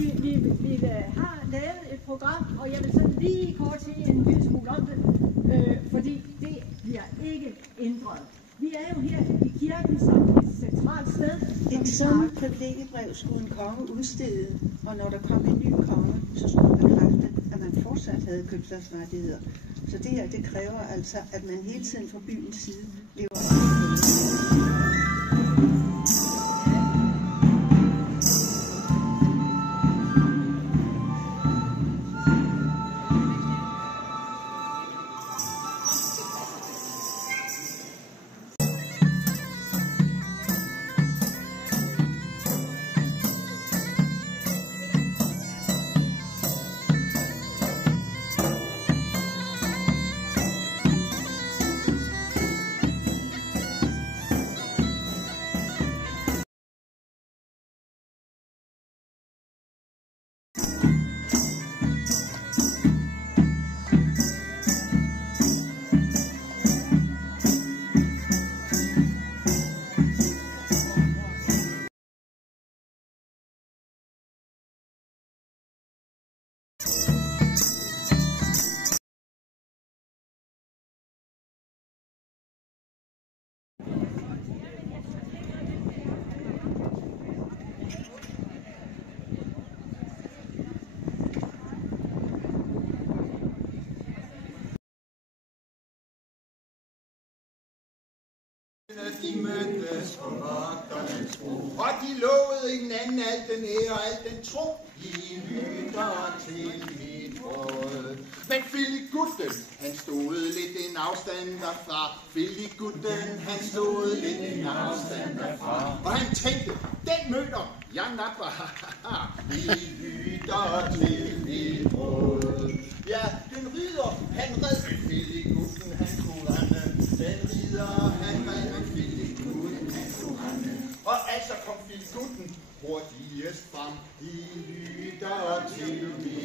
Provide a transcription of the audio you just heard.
Vi har lavet et program, og jeg vil så lige kort sige en lille smule om det, fordi det bliver ikke ændret. Vi er jo her i kirken som et centralt sted. Et sådan privilegiebrev skulle en konge udstede, og når der kom en ny konge, så skulle man bekræfte, at man fortsat havde købstadsrettigheder. Så det her, det kræver altså, at man hele tiden fra byens side lever. De mødtes på vogternes bro, og de lovede hinanden alt den ære og alt den tro. I lytter til mit råd. Men Filigutten, han stod lidt en afstand derfra. Filigutten, han stod lidt en afstand derfra. Og han tænkte, den møder jeg napper. I lytter til mit råd. Ja, den ridder, han red med Filigutten, han kunne rende. Den ridder, han red med Filigutten, han kunne rende. Og altså kom Filigutten hurtigst frem. I lytter til mit